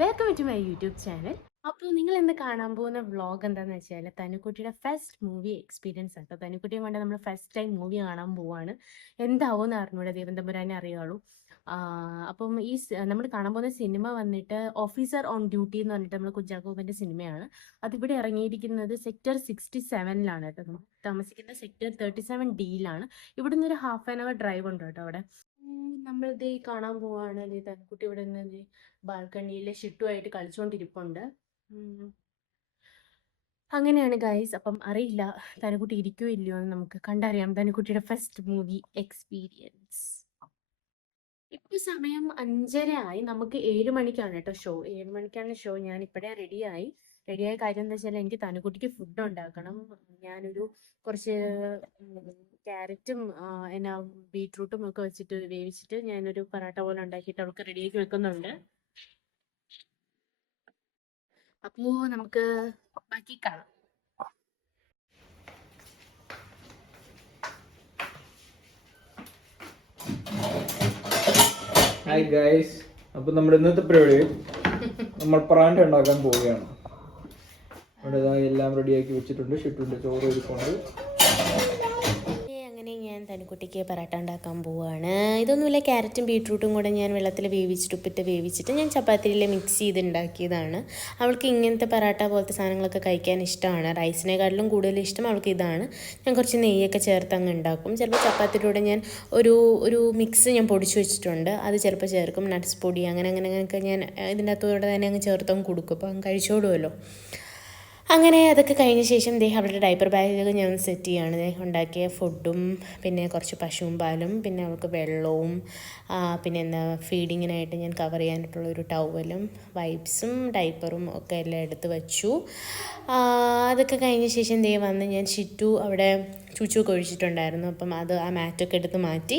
Welcome to my YouTube channel. അപ്പോൾ നിങ്ങൾ ഇന്ന് കാണാൻ പോകുന്ന വ്ളോഗ് എന്താണെന്ന് വെച്ചാൽ തനുക്കുട്ടിയുടെ ഫസ്റ്റ് മൂവി എക്സ്പീരിയൻസ് ആട്ടോ. തനുക്കുട്ടിയും കൊണ്ട് നമ്മൾ ഫസ്റ്റ് ടൈം മൂവി കാണാൻ പോവാണ്. എന്താവും അറിഞ്ഞൂടെ, ദൈവം തമ്പുരാനെ അറിയുള്ളൂ. അപ്പം നമ്മൾ കാണാൻ പോകുന്ന സിനിമ വന്നിട്ട് ഓഫീസർ ഓൺ ഡ്യൂട്ടി എന്ന് പറഞ്ഞിട്ട് നമ്മൾ കുഞ്ചാക്കോബൻ്റെ സിനിമയാണ്. അതിവിടെ ഇറങ്ങിയിരിക്കുന്നത് സെക്ടർ 67 കേട്ടോ. നമ്മൾ താമസിക്കുന്ന സെക്ടർ 37D ഇവിടുന്ന് ഒരു ½ ഡ്രൈവ് ഉണ്ട് കേട്ടോ അവിടെ. നമ്മളിത് കാണാൻ പോവാണ്. തനുക്കുട്ടി ഇവിടെ നിന്ന് ബാൽക്കണിയിൽ ഷിട്ടുമായിട്ട് കളിച്ചുകൊണ്ടിരിപ്പുണ്ട്. അങ്ങനെയാണ് ഗൈസ്. അപ്പം അറിയില്ല തനുക്കുട്ടി ഇരിക്കുമോ ഇല്ലയോ എന്ന് നമുക്ക് കണ്ടറിയാം. തനുക്കുട്ടിയുടെ ഫസ്റ്റ് മൂവി എക്സ്പീരിയൻസ്. ഇപ്പോൾ സമയം 5:30 ആയി. നമുക്ക് 7 മണിക്കാണ് കേട്ടോ ഷോ. 7 മണിക്കാണ് ഷോ. ഞാൻ ഇപ്പോഴേ റെഡിയായ കാര്യം എന്താ വെച്ചാൽ എനിക്ക് തനുക്കുട്ടിക്ക് ഫുഡ് ഉണ്ടാക്കണം. ഞാനൊരു കുറച്ച് ക്യാരറ്റും എന്നാ ബീട്രൂട്ടും ഒക്കെ വെച്ചിട്ട് വേവിച്ചിട്ട് ഞാനൊരു പറാട്ട പോലെ ഉണ്ടാക്കിയിട്ട് അവൾക്ക് റെഡിയാക്കി വെക്കുന്നുണ്ട്. അപ്പോൾ നമുക്ക് ബാക്കി കാണാം. ഹായ് ഗൈസ്, അപ്പോൾ നമ്മുടെ ഇന്നത്തെ പരിപാടി നമ്മൾ പറാട്ട ഉണ്ടാക്കാൻ പോവുകയാണ്. അവിടെ എല്ലാം റെഡിയാക്കി വെച്ചിട്ടുണ്ട്. ഷിട്ടുവിൻ്റെ ചോറ് ഇരിപ്പുണ്ട്. അങ്ങനെ ഞാൻ തനുക്കുട്ടിക്ക് പറാട്ട ഉണ്ടാക്കാൻ പോവുകയാണ്. ഇതൊന്നുമില്ല, ക്യാരറ്റും ബീട്രൂട്ടും കൂടെ ഞാൻ വെള്ളത്തിൽ ഉപ്പിട്ട് വേവിച്ചിട്ട് ഞാൻ ചപ്പാത്തിയിൽ മിക്സ് ചെയ്ത് ഉണ്ടാക്കിയതാണ്. അവൾക്ക് ഇങ്ങനത്തെ പറാട്ട പോലത്തെ സാധനങ്ങളൊക്കെ കഴിക്കാൻ ഇഷ്ടമാണ്. റൈസിനെക്കാട്ടിലും കൂടുതൽ ഇഷ്ടം അവൾക്ക് ഇതാണ്. ഞാൻ കുറച്ച് നെയ്യൊക്കെ ചേർത്ത് അങ്ങ് ഉണ്ടാക്കും. ചിലപ്പോൾ ചപ്പാത്തിയുടെ ഞാൻ ഒരു മിക്സ് ഞാൻ പൊടിച്ചു വെച്ചിട്ടുണ്ട്. അത് ചിലപ്പോൾ ചേർക്കും. നട്ട്സ് പൊടി അങ്ങനെയൊക്കെ ഞാൻ ഇതിൻ്റെ അകത്തോടെ തന്നെ അങ്ങ് ചേർത്തങ്ങ് കൊടുക്കും. അപ്പോൾ അങ്ങ് കഴിച്ചോളുമല്ലോ. അങ്ങനെ അതൊക്കെ കഴിഞ്ഞ ശേഷം അവളുടെ ഡൈപ്പർ ബാഗൊക്കെ ഞാൻ സെറ്റ് ചെയ്യുകയാണ്. ഉണ്ടാക്കിയ ഫുഡും പിന്നെ കുറച്ച് പശുവും പാലും പിന്നെ അവൾക്ക് വെള്ളവും പിന്നെ ഫീഡിങ്ങിനായിട്ട് ഞാൻ കവർ ചെയ്യാനായിട്ടുള്ളൊരു ടവലും വൈപ്സും ഡൈപ്പറും ഒക്കെ എല്ലാം എടുത്ത് വച്ചു. അതൊക്കെ കഴിഞ്ഞ ശേഷം വന്ന് ഞാൻ ഷിറ്റു അവിടെ ചുച്ചൊക്കെ ഒഴിച്ചിട്ടുണ്ടായിരുന്നു. അപ്പം ആ മാറ്റൊക്കെ എടുത്ത് മാറ്റി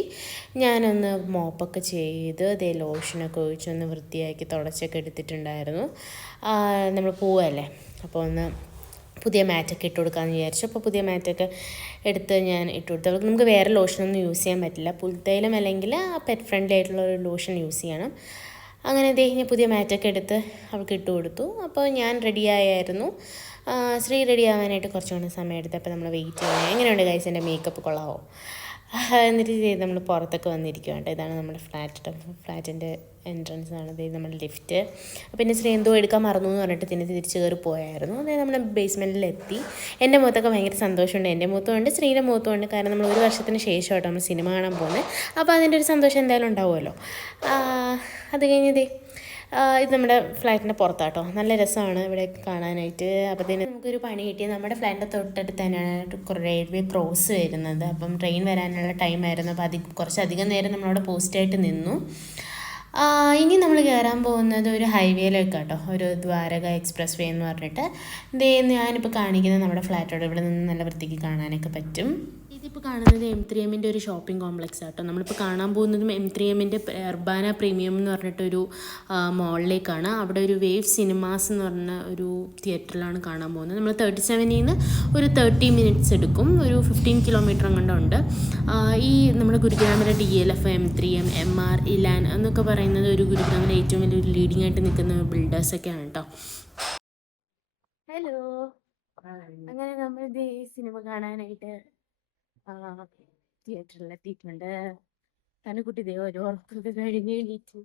ഞാനൊന്ന് മോപ്പൊക്കെ ചെയ്ത് ലോഷനൊക്കെ ഒഴിച്ചൊന്ന് വൃത്തിയാക്കി തുടച്ചൊക്കെ എടുത്തിട്ടുണ്ടായിരുന്നു. നമ്മൾ പോവല്ലേ, അപ്പോൾ ഒന്ന് പുതിയ മാറ്റൊക്കെ ഇട്ട് കൊടുക്കാമെന്ന് വിചാരിച്ചു. അപ്പോൾ പുതിയ മാറ്റൊക്കെ എടുത്ത് ഞാൻ ഇട്ട് കൊടുത്തു. നമുക്ക് വേറെ ലോഷനൊന്നും യൂസ് ചെയ്യാൻ പറ്റില്ല. പുൽത്തൈലം അല്ലെങ്കിൽ പെറ്റ് ഫ്രണ്ട്ലി ആയിട്ടുള്ള ഒരു ലോഷൻ യൂസ് ചെയ്യണം. അങ്ങനെ ഞാൻ പുതിയ മാറ്റൊക്കെ എടുത്ത് അവൾക്ക് ഇട്ട് കൊടുത്തു. അപ്പോൾ ഞാൻ റെഡിയായിരുന്നു. ശ്രീ റെഡി ആവാനായിട്ട് കുറച്ചുകൂടി സമയം എടുത്ത്. അപ്പോൾ നമ്മൾ വെയിറ്റ് ചെയ്യണം. എങ്ങനെയുണ്ട് ഗൈസ്, എൻ്റെ മേക്കപ്പ് കൊള്ളാവോ? എന്നിട്ട് നമ്മൾ പുറത്തൊക്കെ വന്നിരിക്കുകയാണ്. ഇതാണ് നമ്മുടെ ഫ്ലാറ്റിൻ്റെ എൻട്രൻസ് ആണ്. നമ്മുടെ ലിഫ്റ്റ്. പിന്നെ ശ്രീ എന്തോ എടുക്കാൻ മറന്നു എന്ന് പറഞ്ഞിട്ട് തിരിച്ച് കയറി പോയായിരുന്നു. അതായത് നമ്മൾ ബേസ്മെൻറ്റിലെത്തി. എൻ്റെ മുഖത്തൊക്കെ ഭയങ്കര സന്തോഷമുണ്ട്. എൻ്റെ മുഖത്തുമുണ്ട് ശ്രീയുടെ മുഖത്തുമുണ്ട്. കാരണം നമ്മൾ 1 വർഷത്തിന് ശേഷമായിട്ട് നമ്മൾ സിനിമ കാണാൻ പോകുന്നത്. അപ്പോൾ അതിൻ്റെ ഒരു സന്തോഷം എന്തായാലും ഉണ്ടാവുമല്ലോ. അത് കഴിഞ്ഞ് ഇത് നമ്മുടെ ഫ്ലാറ്റിൻ്റെ പുറത്താട്ടോ. നല്ല രസമാണ് ഇവിടെ കാണാനായിട്ട്. അപ്പോഴത്തേന് നമുക്കൊരു പണി കിട്ടി. നമ്മുടെ ഫ്ലാറ്റിൻ്റെ തൊട്ടടുത്ത് തന്നെയാണ് റെയിൽവേ ക്രോസ് വരുന്നത്. അപ്പം ട്രെയിൻ വരാനുള്ള ടൈമായിരുന്നു. അപ്പോൾ കുറച്ചധികം നേരം നമ്മളവിടെ പോസ്റ്റായിട്ട് നിന്നു. ഇനി നമ്മൾ കയറാൻ പോകുന്നത് ഒരു ഹൈവേയിലേക്കാട്ടോ. ഒരു ദ്വാരക എക്സ്പ്രസ് വേ എന്ന് പറഞ്ഞിട്ട് ഞാനിപ്പോൾ കാണിക്കുന്നത് നമ്മുടെ ഫ്ലാറ്റോട് ഇവിടെ നിന്ന് നല്ല വൃത്തിക്ക് കാണാനൊക്കെ പറ്റും. ഇതിപ്പോൾ കാണുന്നത് M3M ഒരു ഷോപ്പിംഗ് കോംപ്ലക്സ് ആട്ടോ. നമ്മളിപ്പോൾ കാണാൻ പോകുന്നതും M3M എർബാന പ്രീമിയം എന്ന് പറഞ്ഞിട്ടൊരു മോളിലേക്കാണ്. അവിടെ ഒരു വേവ് സിനിമാസ് എന്ന് പറഞ്ഞ ഒരു തിയേറ്ററിലാണ് കാണാൻ പോകുന്നത്. നമ്മൾ 37 നിന്ന് ഒരു 30 മിനിറ്റ്സ് എടുക്കും. ഒരു 15 കിലോമീറ്റർ അങ്ങോട്ടുണ്ട്. ഈ നമ്മുടെ ഗുരുഗ്രാമിലെ DLF, M3M, MR, ഇലാൻ എന്നൊക്കെ പറയുന്നത് ഒരു ഗുരുഗ്രാമിലെ ഏറ്റവും വലിയൊരു ലീഡിംഗ് ആയിട്ട് നിൽക്കുന്ന ബിൽഡേഴ്സൊക്കെയാണ് കേട്ടോ. ഹലോ, അങ്ങനെ നമ്മൾ ഈ സിനിമ കാണാനായിട്ട് തിയേറ്ററിലെത്തിയിട്ടുണ്ട്. തനുക്കുട്ടി ഒരു ഉറക്കൊക്കെ കഴിഞ്ഞ് എണീറ്റ്.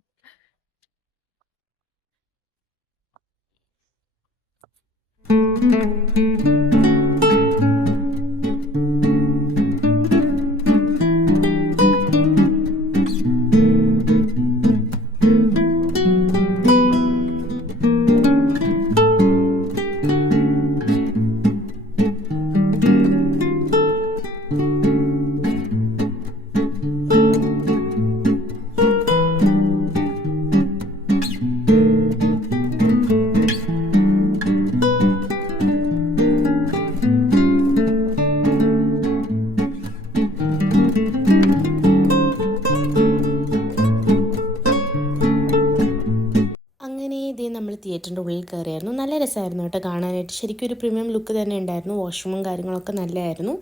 നമ്മൾ തിയേറ്ററിൻ്റെ ഉള്ളിൽ കയറിയായിരുന്നു. നല്ല രസമായിരുന്നു കേട്ടോ കാണാനായിട്ട്. ശരിക്കും ഒരു പ്രീമിയം ലുക്ക് തന്നെ ഉണ്ടായിരുന്നു. വാഷ്റൂമും കാര്യങ്ങളൊക്കെ നല്ലതായിരുന്നു.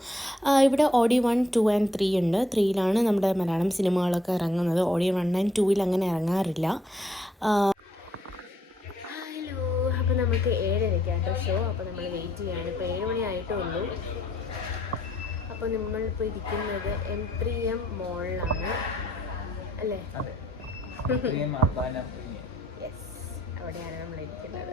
ഇവിടെ ഓഡി 1, 2 and 3 ഉണ്ട്. 3ലാണ് നമ്മുടെ മലയാളം സിനിമകളൊക്കെ ഇറങ്ങുന്നത്. ഓഡി 1 and 2 അങ്ങനെ ഇറങ്ങാറില്ല. നമുക്ക് 7:30 ഷോ. അപ്പോൾ നമ്മൾ വെയിറ്റ് ചെയ്യാണ്. ഇപ്പോൾ 7 മണി ആയിട്ടേ ഉള്ളൂ. അപ്പോൾ നമ്മളിപ്പോൾ ഇരിക്കുന്നത് M3M മോളിലാണ് അല്ലേ? യെസ്, അവിടെയാണ് നമ്മൾ ഇരിക്കുന്നത്.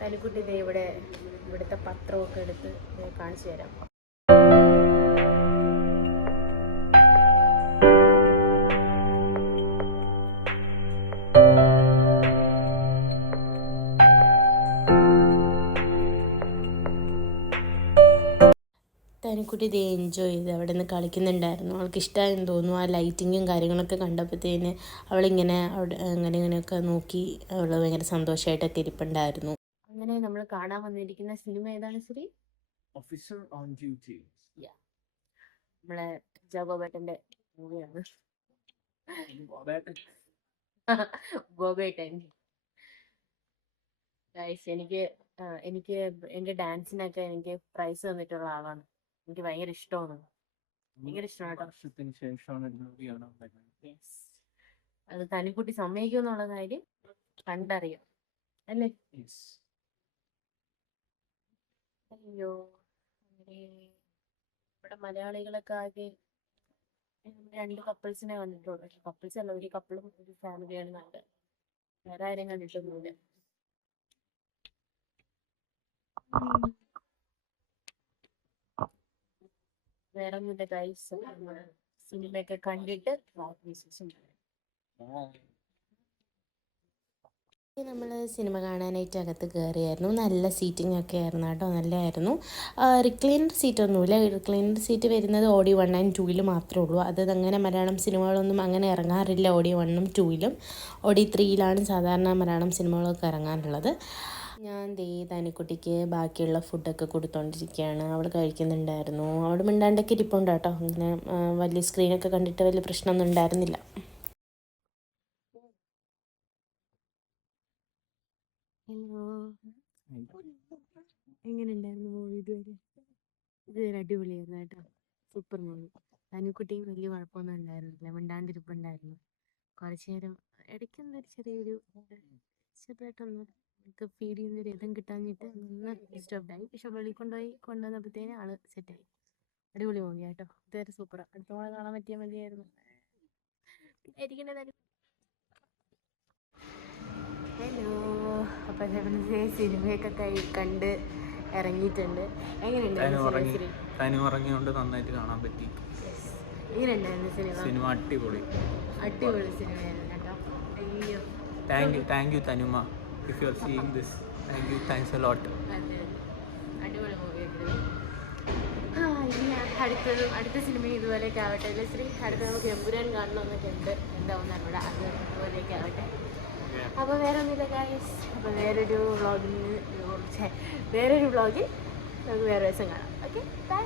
തനിക്കുട്ടി ദേ ഇവിടുത്തെ പത്രമൊക്കെ എടുത്ത് കാണിച്ചു തരാം. തനിക്കുട്ടി ഇത് എൻജോയ് ചെയ്ത് അവിടെ നിന്ന് കളിക്കുന്നുണ്ടായിരുന്നു. അവൾക്ക് ഇഷ്ടമായെന്ന് തോന്നുന്നു. ആ ലൈറ്റിങ്ങും കാര്യങ്ങളൊക്കെ കണ്ടപ്പോഴത്തേന് അവളിങ്ങനെ അവിടെ ഇങ്ങനെയൊക്കെ നോക്കി അവൾ ഭയങ്കര സന്തോഷമായിട്ടൊക്കെ ഇരിപ്പുണ്ടായിരുന്നു. അങ്ങനെ നമ്മൾ കാണാൻ വന്നിരിക്കുന്ന സിനിമ ഏതാണ് ശ്രീ? Officer on duty. നമ്മളെ ജഗോബേട്ടൻ്റെ മൂവിയാണ്. ഗോബേട്ടൻ എനിക്ക് എൻ്റെ ഡാൻസിനൊക്കെ എനിക്ക് പ്രൈസ് തന്നിട്ടുള്ള ആളാണ്. എനിക്ക് ഭയങ്കര ഇഷ്ടമാണ്. ഭയങ്കര ഇഷ്ടമാണ്. അത് തനിക്കുട്ടി സമ്മതിക്കും എന്നുള്ള കാര്യം കണ്ടറിയാം അല്ലേ? അയ്യോ, ഇവിടെ മലയാളികളൊക്കെ ആകെ 2 കപ്പിൾസിനെ കണ്ടിട്ടുള്ളൂ. കപ്പിൾസ് അല്ല, ഒരു കപ്പിളും ഒരു ഫാമിലിയാണ് കണ്ടത്. വേറെ ആരും കണ്ടിട്ടൊന്നുമില്ല. വേറെ ഒന്നുമില്ല ഗൈസ്. സിനിമയൊക്കെ കണ്ടിട്ട് നമ്മൾ സിനിമ കാണാനായിട്ട് അകത്ത് കയറിയായിരുന്നു. നല്ല സീറ്റിംഗ് ഒക്കെ ആയിരുന്നു കേട്ടോ, നല്ലതായിരുന്നു. റിക്ലൈനർ സീറ്റൊന്നുമില്ല. റിക്ലൈനർ സീറ്റ് വരുന്നത് ഓഡി 1 and 2 മാത്രമേ ഉള്ളൂ. അത് അങ്ങനെ മലയാളം സിനിമകളൊന്നും അങ്ങനെ ഇറങ്ങാറില്ല. ഓഡി 1 ഉം 2 ഓഡി 3 സാധാരണ മലയാളം സിനിമകളൊക്കെ ഇറങ്ങാറുള്ളത്. ഞാൻ തനിക്കുട്ടിക്ക് ബാക്കിയുള്ള ഫുഡൊക്കെ കൊടുത്തോണ്ടിരിക്കുകയാണ്. അവൾ കഴിക്കുന്നുണ്ടായിരുന്നു. അവൾ മിണ്ടാണ്ടൊക്കെ ഇരിപ്പുണ്ട് കേട്ടോ. അങ്ങനെ വലിയ സ്ക്രീനൊക്കെ കണ്ടിട്ട് വലിയ പ്രശ്നമൊന്നും ഉണ്ടായിരുന്നില്ല. ഹലോ, എങ്ങനെ ഉണ്ടായിരുന്നു മൂവി? ഇതുവരെ അടിപൊളിയായിരുന്നു കേട്ടോ. Super movie. തനിക്കുട്ടിയും വലിയ കുഴപ്പമൊന്നും ഉണ്ടായിരുന്നില്ല. മിണ്ടാണ്ടിരിപ്പുണ്ടായിരുന്നു കുറച്ച് നേരം. ഇടയ്ക്കൊന്നൊരു ചെറുതായിട്ടൊന്ന് ഫീൽ ചെയ്യുന്ന രഥം കിട്ടാഞ്ഞിട്ട് ഒന്ന് ഡിസ്റ്റർബ്ഡായി. പക്ഷെ വെളിയിൽ കൊണ്ടുവന്നപ്പോഴത്തേനും ആള് സെറ്റായി. അടിപൊളി മൂവി കേട്ടോ. ഇതുവരെ സൂപ്പറാണ്. അടുത്ത തവണ കാണാൻ പറ്റിയാൽ മതിയായിരുന്നു. ഹലോ, അപ്പം ഞങ്ങൾ സിനിമയൊക്കെ കണ്ട് ഇറങ്ങിയിട്ടുണ്ട്. എങ്ങനെയുണ്ടായിരുന്നു നന്നായിട്ട് കാണാൻ പറ്റി. എങ്ങനെയുണ്ടായിരുന്നു സിനിമ? അടിപൊളി സിനിമയായിരുന്നു കേട്ടോ. അയ്യോ, thank you Tanuma. If you are seeing this, thank you, thanks a lot. അടിപൊളി മൂവിയായിരുന്നു. അടുത്ത സിനിമ ഇതുപോലെയൊക്കെ ആവട്ടെ അല്ലേ ശ്രീ? അടുത്ത നമുക്ക് എമ്പുരാൻ കാണണമെന്നൊക്കെ ഉണ്ട്. എന്താവുന്ന അവിടെ അത് ഇതുപോലെയൊക്കെ ആവട്ടെ. അപ്പോൾ വേറെ ഒന്നുമില്ല ഗൈസ്. അപ്പോൾ വേറൊരു വ്ളോഗിൽ നമുക്ക് വേറെ ദിവസം കാണാം. Okay, by.